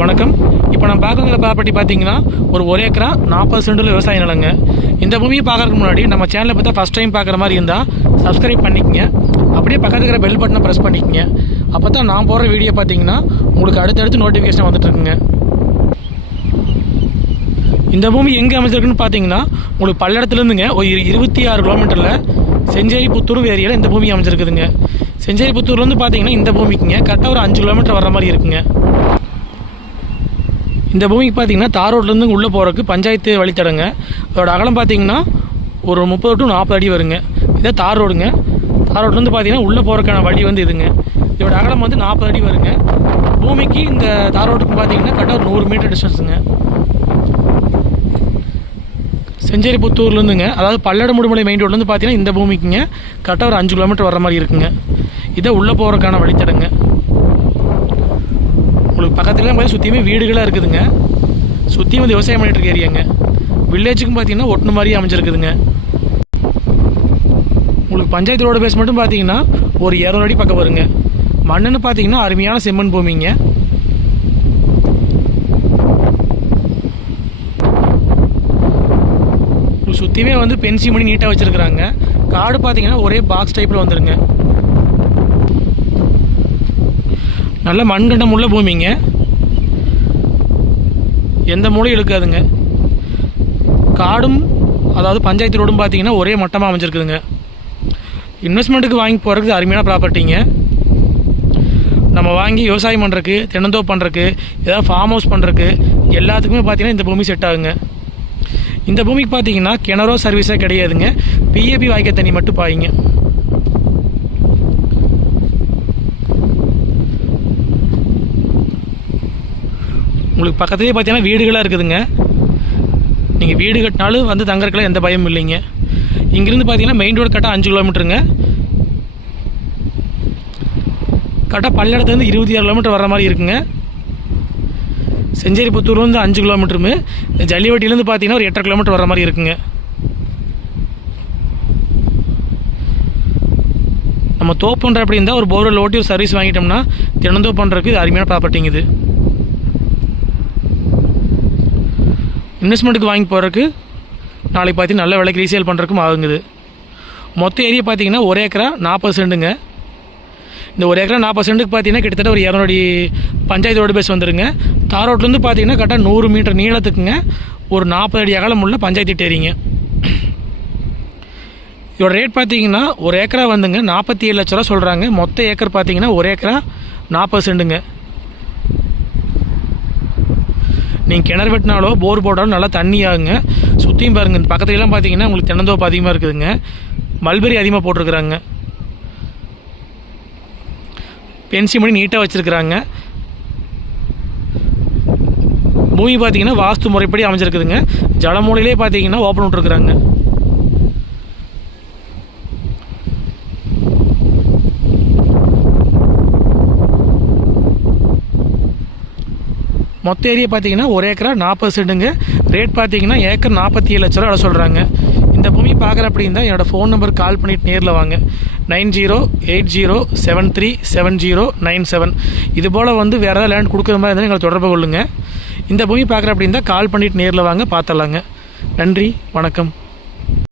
வணக்கம். இப்போ நம்ம பார்க்குற ப்ராப்பர்ட்டி பார்த்தீங்கன்னா ஒரு ஒரே ஏக்கரா நாற்பது சென்டில் விவசாய நிலங்க. இந்த பூமியை பார்க்கறதுக்கு முன்னாடி நம்ம சேனலை பார்த்தா ஃபஸ்ட் டைம் பார்க்குற மாதிரி இருந்தால் சப்ஸ்கிரைப் பண்ணிக்கங்க. அப்படியே பக்கத்துல இருக்கிற பெல் பட்டனை ப்ரெஸ் பண்ணிக்கங்க. அப்போ தான் நான் போடுற வீடியோ பார்த்தீங்கன்னா உங்களுக்கு அடுத்தடுத்து நோட்டிஃபிகேஷன் வந்துட்டுருக்குங்க. இந்த பூமி எங்கே அமைஞ்சிருக்குன்னு பார்த்தீங்கன்னா உங்களுக்கு பல்லடத்துலேருந்துங்க ஒரு இரு- இருபத்தி ஆறு கிலோமீட்டரில் செஞ்சேரி புத்தூர் ஏரியாவில் இந்த பூமி அமைஞ்சிருக்குதுங்க. செஞ்சேரி புத்தூர்லேருந்து பார்த்தீங்கன்னா இந்த பூமிக்குங்க கரெக்டாக ஒரு அஞ்சு கிலோமீட்டர் வர்ற மாதிரி இருக்குங்க. இந்த பூமிக்கு பார்த்தீங்கன்னா தார் ரோட்லேருந்து உள்ளே போகிறதுக்கு பஞ்சாயத்து வழித்தடங்க. அதோட அகலம் பார்த்தீங்கன்னா ஒரு முப்பது டு நாற்பது அடி வருங்க. இதே தார் ரோடுங்க. தார் ரோட்லேருந்து பார்த்தீங்கன்னா உள்ளே போகிறக்கான வழி வந்து இதுங்க. இதோட அகலம் வந்து நாற்பது அடி வருங்க. பூமிக்கு இந்த தார் ரோட்டுக்கு பார்த்தீங்கன்னா கரெக்டாக ஒரு நூறு மீட்டர் டிஸ்டன்ஸுங்க. செஞ்சேரி புத்தூர்லேருந்துங்க அதாவது பல்லட முடுமலை மெயின் ரோட்லேருந்து பார்த்தீங்கன்னா இந்த பூமிக்குங்க. கரெக்டாக ஒரு அஞ்சு கிலோமீட்டர் வர மாதிரி இருக்குங்க. இதை உள்ளே போகிறதுக்கான வழித்தடங்க. உங்களுக்கு பக்கத்துலேயே சுற்றியுமே வீடுகளாக இருக்குதுங்க. சுற்றியும் வந்து விவசாயம் பண்ணிட்டு இருக்க ஏரியாங்க. வில்லேஜுக்கும் பார்த்தீங்கன்னா ஒட்டுன மாதிரி அமைஞ்சிருக்குதுங்க. உங்களுக்கு பஞ்சாயத்து ரோடு பேஸ் மட்டும் பார்த்தீங்கன்னா ஒரு இரநூறு அடி பக்கம் வருங்க. மண்ணுன்னு பார்த்தீங்கன்னா அருமையான செம்மண் பூமிங்க. சுற்றியுமே வந்து பென்சி மணி நீட்டாக வச்சுருக்குறாங்க. காடு பார்த்தீங்கன்னா ஒரே பாக்ஸ் டைப்பில் வந்துருங்க. நல்ல மண்கண்டம் உள்ள பூமிங்க. எந்த மூலையும் இழுக்காதுங்க. காடும் அதாவது பஞ்சாயத்து ரோடும் பார்த்தீங்கன்னா ஒரே மட்டமாக அமைஞ்சிருக்குதுங்க. இன்வெஸ்ட்மெண்ட்டுக்கு வாங்கி போகிறதுக்கு அருமையான ப்ராப்பர்ட்டிங்க. நம்ம வாங்கி விவசாயம் பண்ணுறக்கு தென்னந்தோப்பு பண்ணுறக்கு ஏதாவது ஃபார்ம் ஹவுஸ் பண்ணுறக்கு எல்லாத்துக்குமே பார்த்தீங்கன்னா இந்த பூமி செட் ஆகுங்க. இந்த பூமிக்கு பார்த்தீங்கன்னா கிணறோ சர்வீஸே கிடையாதுங்க. பிஏபி வாய்க்க தண்ணி மட்டும் பாயுங்க. உங்களுக்கு பக்கத்துலேயே பார்த்தீங்கன்னா வீடுகளாக இருக்குதுங்க. நீங்கள் வீடு கட்டினாலும் வந்து தங்கறதுக்குலாம் எந்த பயமும் இல்லைங்க. இங்கேருந்து பார்த்தீங்கன்னா மெயின் ரோடு கரெக்டாக அஞ்சு கிலோமீட்டருங்க கரெக்டாக பல்லடத்துலேருந்து இருபத்தி ஆறு கிலோமீட்டர் வர மாதிரி இருக்குங்க. செஞ்சேரி புத்தூர்லேருந்து அஞ்சு கிலோமீட்டருமே ஜல்லிவட்டிலேருந்து பார்த்தீங்கன்னா ஒரு எட்டரை கிலோமீட்டர் வர மாதிரி இருக்குங்க. நம்ம தோப்புன்ற அப்படி இருந்தால் ஒரு போர்வெல் ஓட்டி ஒரு சர்வீஸ் வாங்கிட்டோம்னா தினந்தோப்பு பண்ணுறதுக்கு இது அருமையான ப்ராப்பர்ட்டிங்க இது. இன்வெஸ்ட்மெண்ட்டுக்கு வாங்கி போகிறதுக்கு நாளைக்கு பார்த்தீங்கன்னா நல்ல விலைக்கு ரீசேல் பண்ணுறதுக்கும் ஆகுங்குது. மொத்த ஏரியா பார்த்தீங்கன்னா ஒரு ஏக்கரா நாற்பது சென்ட்டுங்க இந்த ஒரு ஏக்கரா நாற்பது சென்ட்டுக்கு பார்த்தீங்கன்னா கிட்டத்தட்ட ஒரு இரநூறு பஞ்சாயத்து ரோடு பேஸ் வந்துருங்க. தார் ரோட்லேருந்து பார்த்தீங்கன்னா கரெக்டாக நூறு மீட்டர் நீளத்துக்குங்க. ஒரு நாற்பது அடி அகலம் உள்ள பஞ்சாயத்து டேரிங்க இதோட ரேட் பார்த்தீங்கன்னா ஒரு ஏக்கரா வந்துங்க. நாற்பத்தி ஏழு லட்ச ரூபா சொல்கிறாங்க மொத்த ஏக்கர் பார்த்தீங்கன்னா ஒரு ஏக்கரா நாற்பது சென்ட்டுங்க நீங்கள் கிணறு வெட்டினாலோ போர் போட்டாலும் நல்லா தண்ணி ஆகுங்க சுற்றியும் பாருங்கள் இந்த பக்கத்துலலாம் பார்த்தீங்கன்னா உங்களுக்கு தென்னந்தோப்பு அதிகமாக இருக்குதுங்க. மல்பெரி அதிகமாக போட்டிருக்குறாங்க. பென்சி மணி நீட்டாக வச்சுருக்குறாங்க. பூமி பார்த்தீங்கன்னா வாஸ்து முறைப்படி அமைஞ்சிருக்குதுங்க. ஜலமூலையிலே பார்த்தீங்கன்னா ஓப்பன் விட்ருக்குறாங்க மொத்த ஏரியா பார்த்தீங்கன்னா ஒரு ஏக்கரா நாற்பது செண்டுங்க ரேட் பார்த்தீங்கன்னா ஏக்கர் நாற்பத்தி ஏழு லட்ச ரூபா சொல்கிறாங்க இந்த பூமி பார்க்குற அப்படின்னா என்னோடய ஃபோன் நம்பர் கால் பண்ணிட்டு நேரில் வாங்க. Nine zero eight zero seven three seven zero nine seven. இது போல் வந்து வேறு ஏதாவது லேண்ட் கொடுக்குற மாதிரி இருந்தால் எங்களை தொடர்பு கொள்ளுங்கள் இந்த பூமி பார்க்குற அப்படின்னா கால் பண்ணிட்டு நேரில் வாங்க பார்த்துடலாங்க நன்றி வணக்கம்.